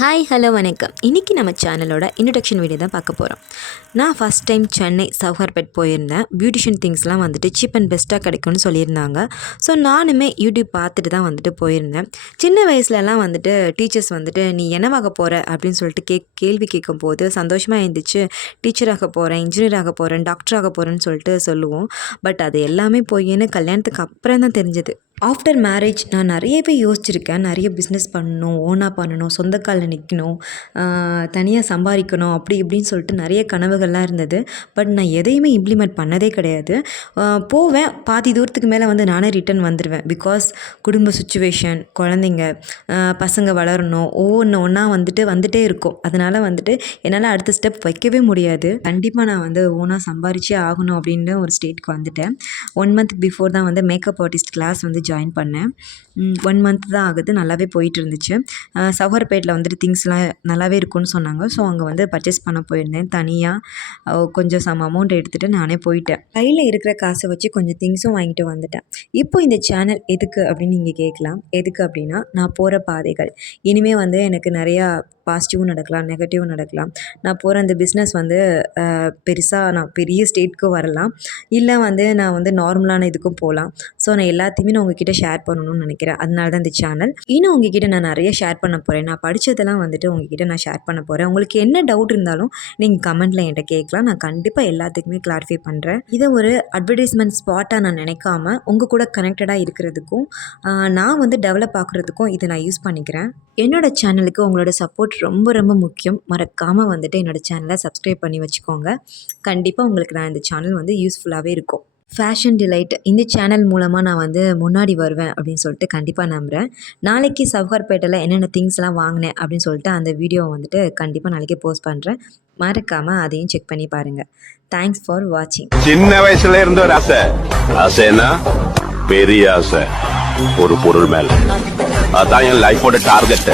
Hi hello வணக்கம். இன்றைக்கி நம்ம சேனலோட இன்ட்ரடக்ஷன் வீடியோ தான் பார்க்க போகிறோம். நான் ஃபஸ்ட் டைம் சென்னை சவுகார்பேட் போயிருந்தேன். பியூட்டிஷியன் திங்ஸ்லாம் வந்துட்டு சீப் அண்ட் பெஸ்ட்டாக கிடைக்கும்னு சொல்லியிருந்தாங்க. ஸோ நானுமே யூடியூப் பார்த்துட்டு தான் வந்துட்டு போயிருந்தேன். சின்ன வயசுலலாம் வந்துட்டு டீச்சர்ஸ் வந்துட்டு நீ என்னவாக போகிற அப்படின்னு சொல்லிட்டு கேள்வி கேட்கும்போது சந்தோஷமாக இருந்துச்சு. டீச்சராக போகிறேன், இன்ஜினியர் ஆக போகிறேன், டாக்டர் ஆக போகிறேன்னு சொல்லிட்டு சொல்லுவோம். பட் அது எல்லாமே போயின்னு கல்யாணத்துக்கு அப்புறம் தான் தெரிஞ்சது. ஆஃப்டர் மேரேஜ் நான் நிறையவே யோசிச்சிருக்கேன். நிறைய பிஸ்னஸ் பண்ணணும், ஓனாக பண்ணணும், சொந்த காலில் நிற்கணும், தனியாக சம்பாதிக்கணும், அப்படி இப்படின்னு சொல்லிட்டு நிறைய கனவுகள்லாம் இருந்தது. பட் நான் எதையுமே இம்ப்ளிமெண்ட் பண்ணதே கிடையாது. போவேன், பாதி தூரத்துக்கு மேலே வந்து நானே ரிட்டன் வந்துடுவேன். பிகாஸ் குடும்ப சுச்சுவேஷன், குழந்தைங்க, பசங்க வளரணும், ஒவ்வொன்றா வந்துட்டே இருக்கும். அதனால் வந்துட்டு என்னால் அடுத்த ஸ்டெப் வைக்கவே முடியாது. கண்டிப்பாக நான் வந்து ஓனாக சம்பாரிச்சே ஆகணும் அப்படின்னு ஒரு ஸ்டேட்டுக்கு வந்துட்டேன். 1 மந்த் பிஃபோர் தான் வந்து மேக்கப் ஆர்டிஸ்ட் கிளாஸ் வந்து ஜாயின் பண்ணேன். 1 மந்த் தான் ஆகுது. நல்லாவே போயிட்டு இருந்துச்சு. சவுகார்பேட்டில் வந்துட்டு திங்ஸ்லாம் நல்லாவே இருக்கும்னு சொன்னாங்க. ஸோ அங்கே வந்து பர்ச்சேஸ் பண்ண போயிருந்தேன். தனியாக கொஞ்சம் சம் அமௌண்ட் எடுத்துகிட்டு நானே போயிட்டேன். கையில் இருக்கிற காசை வச்சு கொஞ்சம் திங்ஸும் வாங்கிட்டு வந்துட்டேன். இப்போ இந்த சேனல் எதுக்கு அப்படின்னு நீங்கள் கேட்கலாம். எதுக்கு அப்படின்னா, நான் போகிற பாதைகள் இனிமேல் வந்து எனக்கு நிறையா பாசிட்டிவும் நடக்கலாம், நெகட்டிவும் நடக்கலாம். நான் போகிற அந்த பிஸ்னஸ் வந்து பெருசாக நான் பெரிய ஸ்டேட்க்கு வரலாம், இல்லை வந்து நான் வந்து நார்மலான இதுக்கும் போகலாம். ஸோ நான் எல்லாத்தையுமே நான் உங்ககிட்ட ஷேர் பண்ணணும்னு நினைக்கிறேன். அதனால தான் இந்த சேனல். இன்னும் உங்ககிட்ட நான் நிறைய ஷேர் பண்ண போகிறேன். நான் படித்ததெல்லாம் வந்துட்டு உங்ககிட்ட நான் ஷேர் பண்ண போகிறேன். உங்களுக்கு என்ன டவுட் இருந்தாலும் நீங்கள் கமெண்ட்டில் என்கிட்ட கேட்கலாம். நான் கண்டிப்பாக எல்லாத்துக்குமே கிளாரிஃபை பண்ணுறேன். இதை ஒரு அட்வர்டைஸ்மெண்ட் ஸ்பாட்டாக நான் நினைக்காம உங்கள் கூட கனெக்டடாக இருக்கிறதுக்கும் நான் வந்து டெவலப் ஆகுறதுக்கும் இதை நான் யூஸ் பண்ணிக்கிறேன். என்னோடய சேனலுக்கு உங்களோட சப்போர்ட் ரொம்ப ரொம்ப முக்கியம். மறக்காமல் வந்துட்டு என்னோடய சேனலை சப்ஸ்கிரைப் பண்ணி வச்சுக்கோங்க. கண்டிப்பாக உங்களுக்கு நான் இந்த சேனல் வந்து யூஸ்ஃபுல்லாகவே இருக்கும். ஃபேஷன் டிலைட் இந்த சேனல் மூலமாக நான் வந்து முன்னாடி வருவேன் அப்படின்னு சொல்லிட்டு கண்டிப்பாக நம்புகிறேன். நாளைக்கு சவுகார்பேட்டில் என்னென்ன திங்ஸ்லாம் வாங்கினேன் அப்படின்னு சொல்லிட்டு அந்த வீடியோவை வந்துட்டு கண்டிப்பாக நாளைக்கே போஸ்ட் பண்ணுறேன். மறக்காமல் அதையும் செக் பண்ணி பாருங்கள். தேங்க்ஸ் ஃபார் வாட்சிங். சின்ன வயசுல இருந்த ஒரு ஆசைன்னா பெரிய ஆசை ஒரு பொருள் மேல. அதான் என் லைஃபோட டார்கெட்.